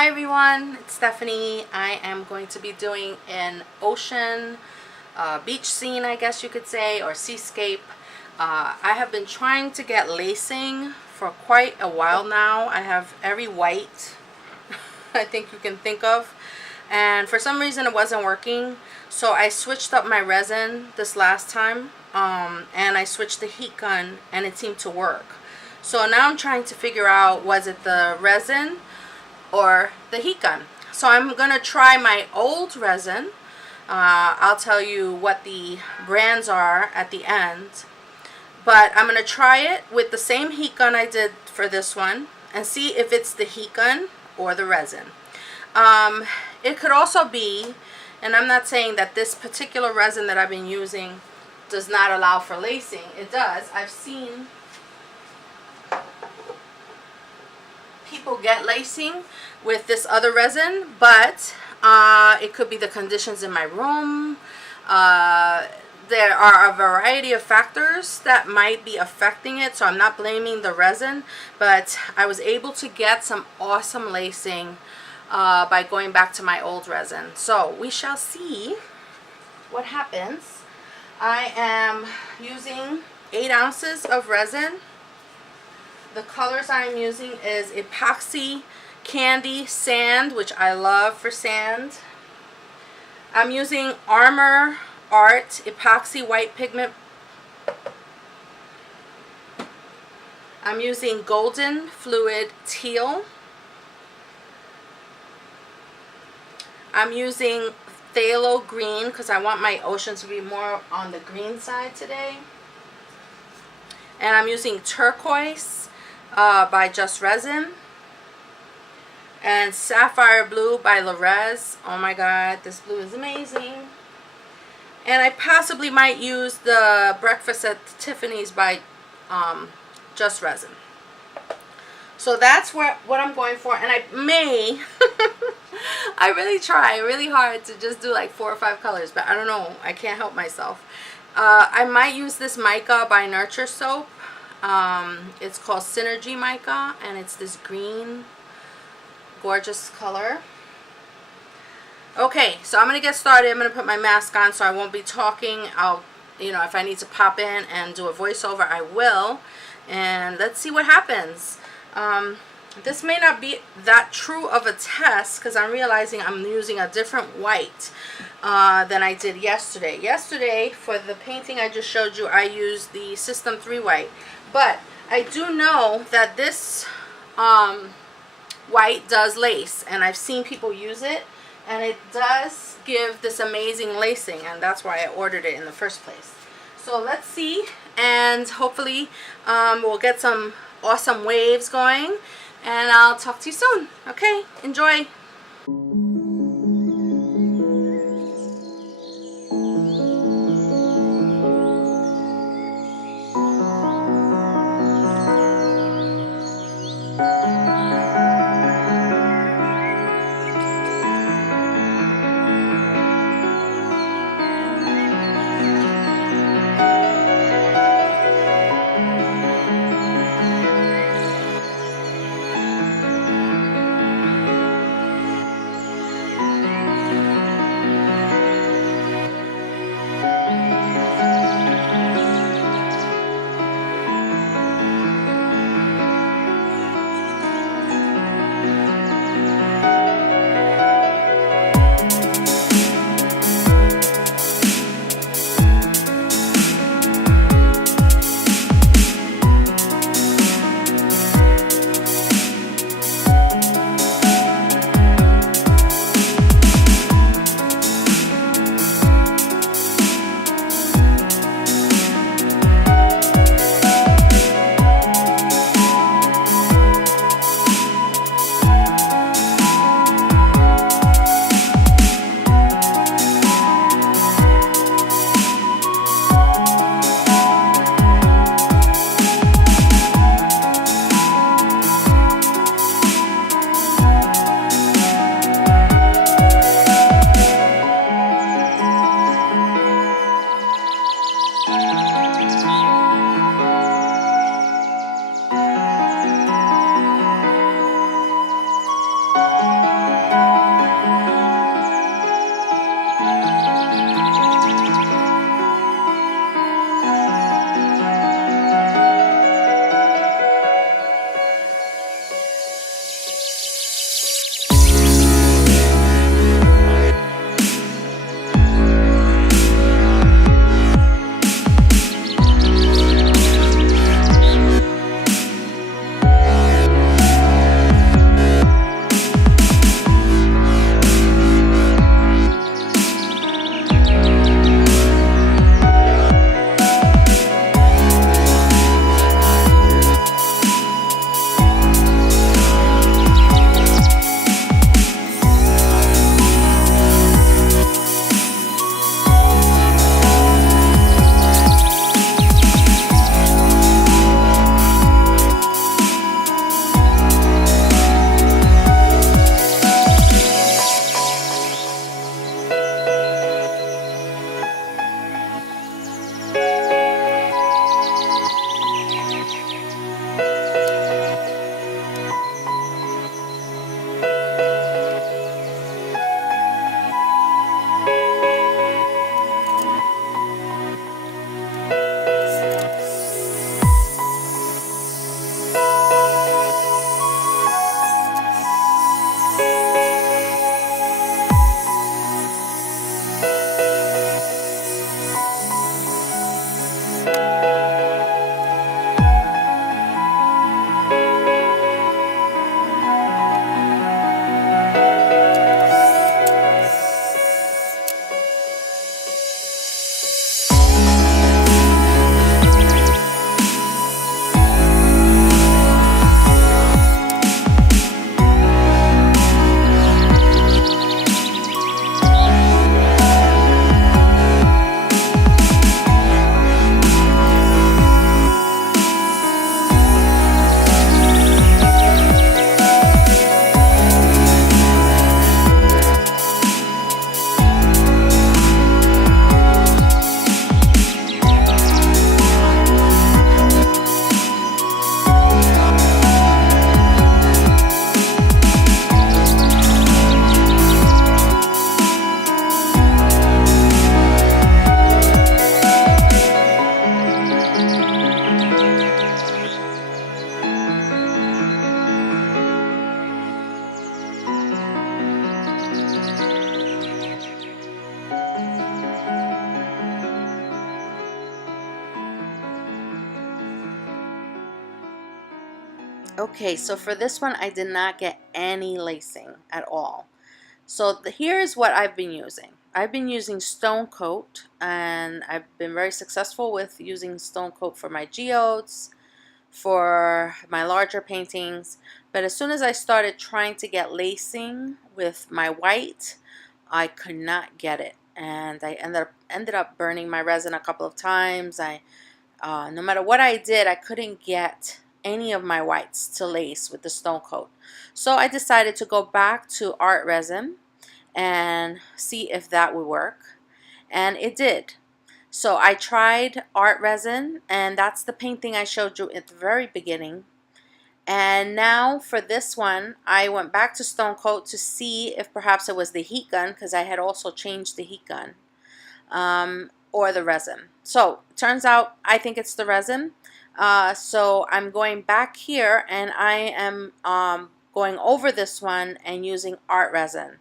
Hi everyone, it's Stephanie. I am going to be doing an ocean beach scene, I guess you could say, or seascape. I have been trying to get lacing for quite a while now. I have every white I think you can think of, and for some reason it wasn't working, so I switched up my resin this last time, and I switched the heat gun and it seemed to work. So now I'm trying to figure out, was it the resin or the heat gun? So I'm gonna try my old resin. I'll tell you what the brands are at the end, but I'm gonna try it with the same heat gun I did for this one and see if it's the heat gun or the resin. It could also be, and I'm not saying that this particular resin that I've been using does not allow for lacing. It does. I've seen people get lacing with this other resin, but it could be the conditions in my room. There are a variety of factors that might be affecting it, so I'm not blaming the resin, but I was able to get some awesome lacing by going back to my old resin. So we shall see what happens. I am using 8 ounces of resin. The colors I'm using is Epoxy Candy Sand, which I love for sand. I'm using Armor Art Epoxy White Pigment. I'm using Golden Fluid Teal. I'm using Phthalo Green because I want my ocean to be more on the green side today. And I'm using Turquoise by Just Resin, and Sapphire Blue by Resins. Oh my god, this blue is amazing. And I possibly might use the Breakfast at Tiffany's by Just Resin. So that's what I'm going for, and I may I really try really hard to just do like 4 or 5 colors, but I don't know, I can't help myself. I might use this mica by Nurture Soap. It's called Synergy Mica, and it's this green gorgeous color. Okay, so I'm gonna get started. I'm gonna put my mask on so I won't be talking. I'll, if I need to pop in and do a voiceover, I will, and let's see what happens. This may not be that true of a test because I'm realizing I'm using a different white than I did yesterday. Yesterday, for the painting I just showed you, I used the System 3 white. But I do know that this white does lace, and I've seen people use it, and it does give this amazing lacing, and that's why I ordered it in the first place. So let's see, and hopefully we'll get some awesome waves going, and I'll talk to you soon. Okay, enjoy. Okay, so for this one, I did not get any lacing at all. So here's what I've been using. I've been using Stone Coat, and I've been very successful with using Stone Coat for my geodes, for my larger paintings. But as soon as I started trying to get lacing with my white, I could not get it, and I ended up burning my resin a couple of times. No matter what I did, I couldn't get any of my whites to lace with the Stone Coat. So I decided to go back to art resin and see if that would work, and it did. So I tried art resin, and that's the painting I showed you at the very beginning. And now for this one, I went back to Stone Coat to see if perhaps it was the heat gun, because I had also changed the heat gun, or the resin. So turns out I think it's the resin. So I'm going back here, and I am going over this one and using art resin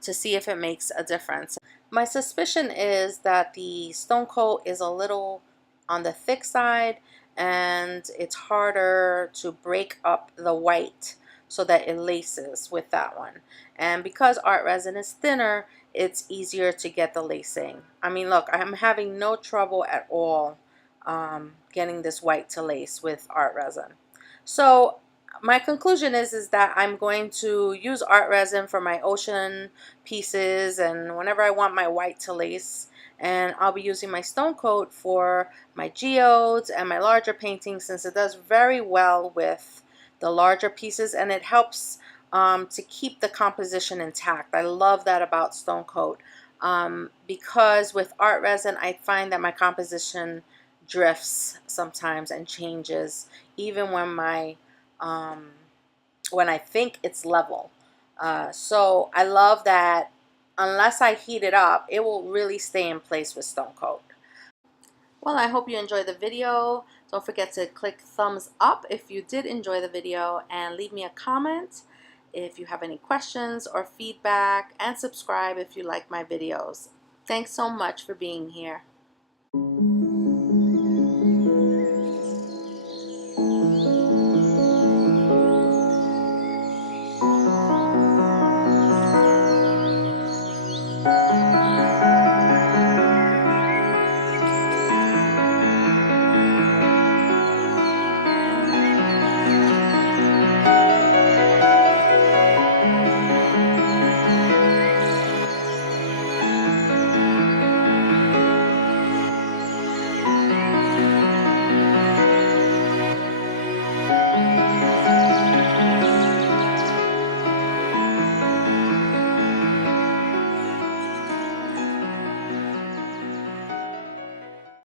to see if it makes a difference. My suspicion is that the Stone Coat is a little on the thick side, and it's harder to break up the white so that it laces with that one. And because art resin is thinner, it's easier to get the lacing. I mean, look, I'm having no trouble at all getting this white to lace with art resin. So my conclusion is that I'm going to use art resin for my ocean pieces and whenever I want my white to lace, and I'll be using my Stone Coat for my geodes and my larger paintings, since it does very well with the larger pieces, and it helps to keep the composition intact. I love that about Stone Coat, because with art resin I find that my composition drifts sometimes and changes even when I think it's level. So I love that unless I heat it up, it will really stay in place with Stone Coat. Well, I hope you enjoyed the video. Don't forget to click thumbs up if you did enjoy the video, and leave me a comment if you have any questions or feedback, and subscribe if you like my videos. Thanks so much for being here.